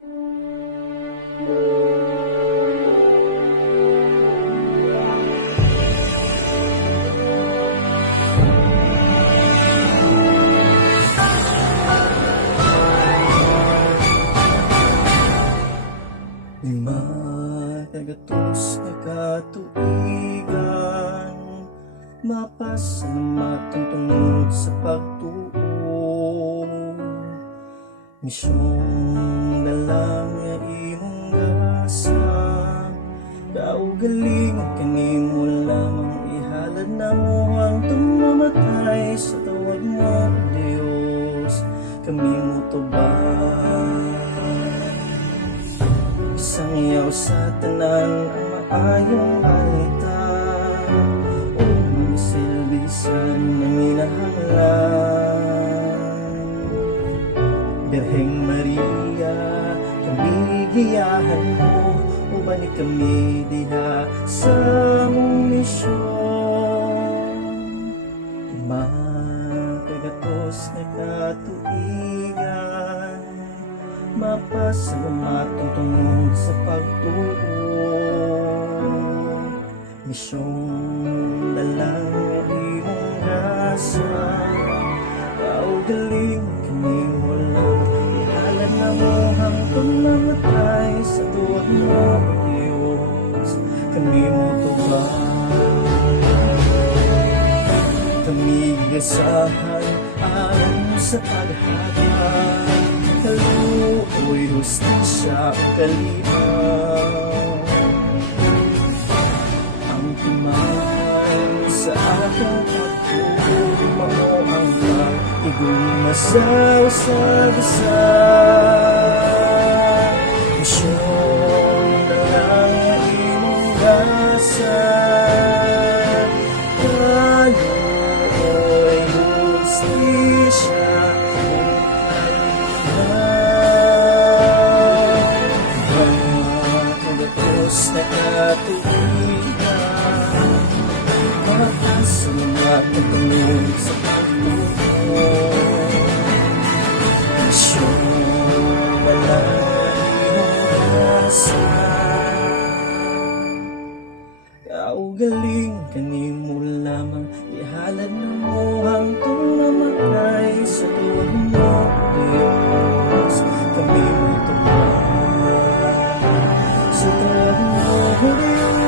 Tagatos na katuigan, mapas na matutungod sa pagtuo. Misyong dalang nga imong gasa, kaugaling kanimo lamang ihalad na mo ang tumamatay sa tawag mo, Diyos, kami mo tuban. Isang iyaw sa tanan ang maayong balita, o silbisan ng inahanglan. Birheng Maria, kami giyahan mo, ubalik kami diha sa mong misyon. Magkagatos na katuigan, mapas na matutungod sa pagtuo. Misyong dalang imong grasa, kaugaling kami walang ihalad na mo hanggang namatay sa tuwag mo, Diyos, kami mo tuban. Kami gasahan ayon sa paghagay, kaluoy hustisya ang kaliman. Ang timan sa akong pagtuo mao ang pag-igumasaw sa gasa. Misyong dalang imong gasa, kaluoy hustisya na katuwigan, matas na matutungod sa pagtuo. Misyong dalang imong grasa, kaugaling kanimo lamang ihalad na mo hangtong namatay sa tuwag mo, Diyos, kami mo tuban. Sa tuwag mo, Diyos,